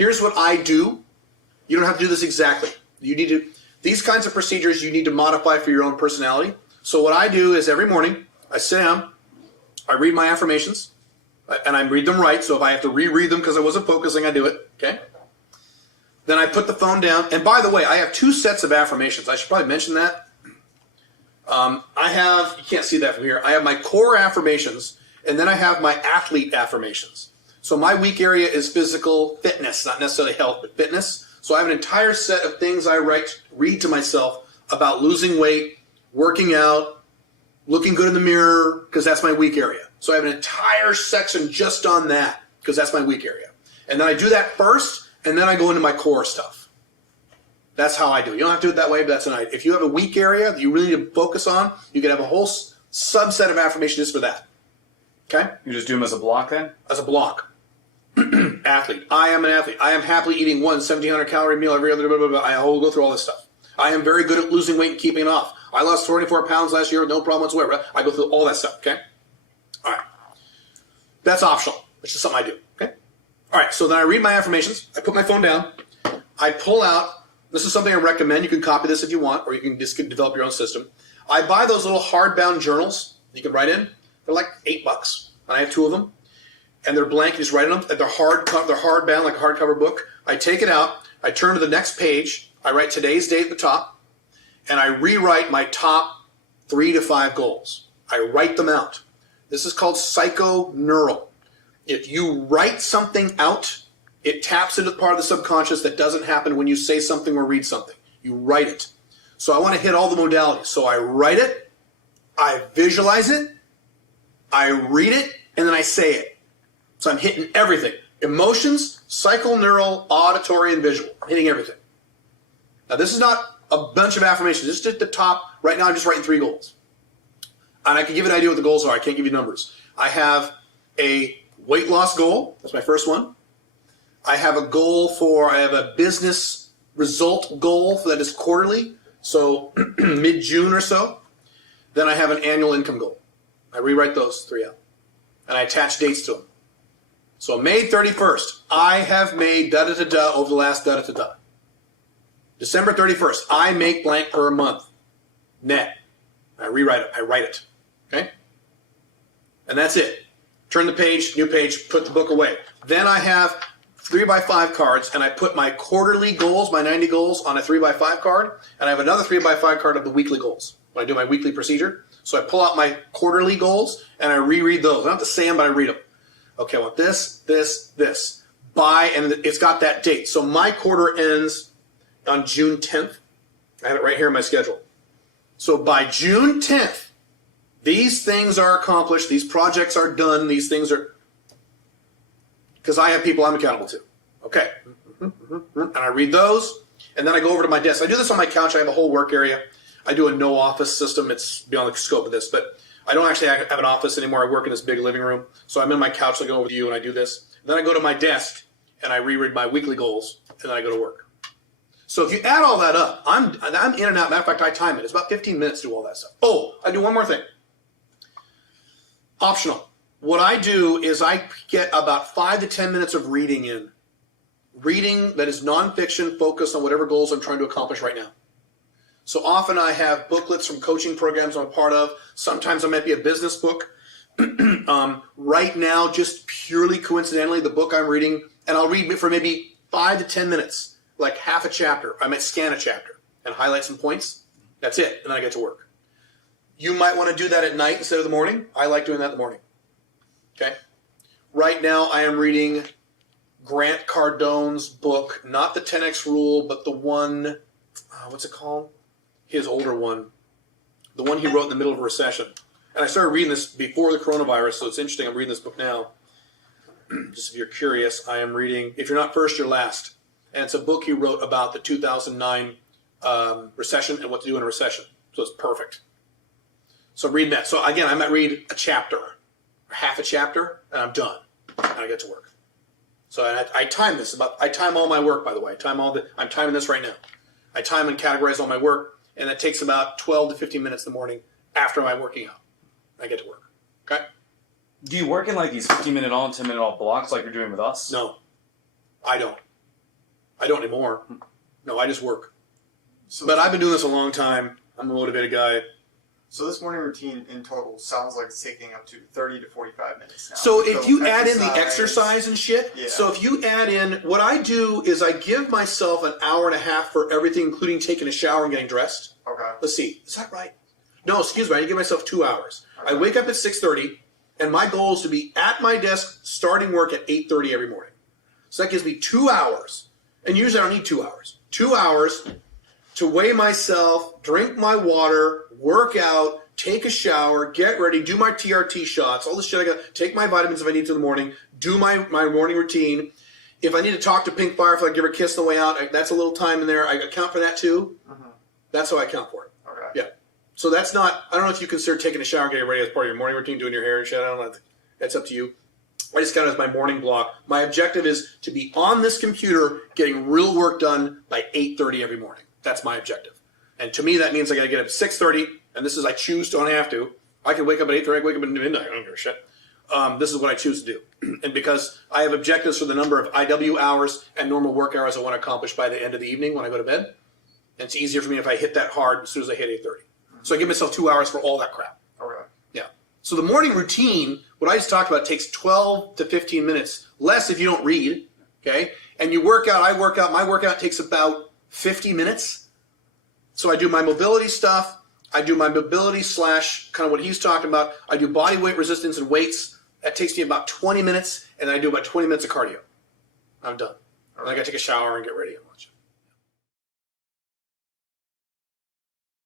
Here's what I do. You don't have to do this exactly. You need to, these kinds of procedures you need to modify for your own personality. So what I do is every morning I sit down, I read my affirmations, and I read them right. So if I have to reread them because I wasn't focusing, I do it. Okay. Then I put the phone down. And by the way, I have 2 sets of affirmations. I should probably mention that. You can't see that from here. I have my core affirmations, and then I have my athlete affirmations. So my weak area is physical fitness, not necessarily health, but fitness. So I have an entire set of things I read to myself about losing weight, working out, looking good in the mirror, because that's my weak area. So I have an entire section just on that, because that's my weak area. And then I do that first, and then I go into my core stuff. That's how I do it. You don't have to do it that way, but that's an idea. If you have a weak area that you really need to focus on, you can have a whole subset of affirmations just for that. Okay? You just do them as a block then? As a block. Athlete. I am an athlete. I am happily eating 1,700 calorie meal every other, blah, blah, blah. I will go through all this stuff. I am very good at losing weight and keeping it off. I lost 24 pounds last year with no problem whatsoever. I go through all that stuff, okay? All right. That's optional. It's just something I do, okay? All right, so then I read my affirmations. I put my phone down. I pull out, this is something I recommend. You can copy this if you want, or you can just develop your own system. I buy those little hardbound journals you can write in. They're like $8, and I have 2 of them. And they're blank, you just write in them. They're hardbound like a hardcover book. I take it out. I turn to the next page. I write today's date at the top. And I rewrite my top 3 to 5 goals. I write them out. This is called psychoneural. If you write something out, it taps into the part of the subconscious that doesn't happen when you say something or read something. You write it. So I want to hit all the modalities. So I write it, I visualize it, I read it, and then I say it. So I'm hitting everything. Emotions, psychoneural, auditory, and visual. I'm hitting everything. Now this is not a bunch of affirmations. Just at the top, right now I'm just writing 3 goals. And I can give you an idea what the goals are. I can't give you numbers. I have a weight loss goal. That's my first one. I have a business result goal that is quarterly. So mid-June or so. Then I have an annual income goal. I rewrite those 3 out. And I attach dates to them. So May 31st, I have made da-da-da-da over the last da-da-da-da. December 31st, I make blank per month. Net. I rewrite it. I write it. Okay? And that's it. Turn the page, new page, put the book away. Then I have 3x5 cards, and I put my quarterly goals, my 90 goals, on a 3x5 card, and I have another 3x5 card of the weekly goals when I do my weekly procedure. So I pull out my quarterly goals, and I reread those. I don't have to say them, but I read them. Okay, I want this, this, this. And it's got that date. So my quarter ends on June 10th. I have it right here in my schedule. So by June 10th, these things are accomplished, these projects are done, these things are, because I have people I'm accountable to. Okay. And I read those, and then I go over to my desk. I do this on my couch. I have a whole work area. I do a no office system. It's beyond the scope of this, but I don't actually have an office anymore. I work in this big living room. So I'm in my couch looking over to you, and I do this. Then I go to my desk, and I reread my weekly goals, and then I go to work. So if you add all that up, I'm in and out. Matter of fact, I time it. It's about 15 minutes to do all that stuff. Oh, I do one more thing. Optional. What I do is I get about 5 to 10 minutes of reading in. Reading that is nonfiction, focused on whatever goals I'm trying to accomplish right now. So often I have booklets from coaching programs I'm a part of. Sometimes it might be a business book. Right now, just purely coincidentally, the book I'm reading, and I'll read for maybe 5 to 10 minutes, like half a chapter. I might scan a chapter and highlight some points. That's it, and then I get to work. You might want to do that at night instead of the morning. I like doing that in the morning. Okay? Right now I am reading Grant Cardone's book, not the 10X Rule, but the one, what's it called? His older one. The one he wrote in the middle of a recession. And I started reading this before the coronavirus, so it's interesting. I'm reading this book now. Just if you're curious, I am reading If You're Not First, You're Last. And it's a book he wrote about the 2009 recession and what to do in a recession. So it's perfect. So I'm reading that. So again, I might read a chapter, or half a chapter, and I'm done. And I get to work. So I time this. I time all my work, by the way. I'm timing this right now. I time and categorize all my work, and it takes about 12 to 15 minutes in the morning after my working out. I get to work. Okay? Do you work in like these 15-minute on, 10-minute off blocks like you're doing with us? No, I don't. I don't anymore. No, I just work. So, But I've been doing this a long time. I'm a motivated guy. So this morning routine in total sounds like it's taking up to 30 to 45 minutes now. So if you add in the exercise and shit, Yeah. so if you add in, what I do is I give myself an hour and a half for everything, including taking a shower and getting dressed. Okay. Let's see, is that right? No, excuse me, I give myself 2 hours. Okay. I wake up at 6:30, and my goal is to be at my desk starting work at 8:30 every morning. So that gives me 2 hours, and usually I don't need 2 hours. 2 hours to weigh myself, drink my water, work out, take a shower, get ready, do my TRT shots, all the shit I got, take my vitamins if I need to in the morning, do my morning routine. If I need to talk to Pink Firefly, give her a kiss on the way out, that's a little time in there. I account for that too. Mm-hmm. That's how I account for it. Okay. Yeah. So that's not, I don't know if you consider taking a shower and getting ready as part of your morning routine, doing your hair and shit. I don't know. That's up to you. I just count it as my morning block. My objective is to be on this computer getting real work done by 8:30 every morning. That's my objective. And to me, that means I got to get up at 6:30, and this is I choose to, I don't have to. I can wake up at 8:30, I can wake up at midnight. I don't give a shit. This is what I choose to do. And because I have objectives for the number of IW hours and normal work hours I want to accomplish by the end of the evening when I go to bed, and it's easier for me if I hit that hard as soon as I hit 8:30. So I give myself 2 hours for all that crap. Okay. Yeah. So the morning routine, what I just talked about, takes 12 to 15 minutes, less if you don't read, okay? And you work out, I work out, my workout takes about 50 minutes. So I do my mobility stuff, I do my mobility / kind of what he's talking about, I do body weight resistance and weights, that takes me about 20 minutes, and I do about 20 minutes of cardio. I'm done. And I gotta take a shower and get ready and watch it.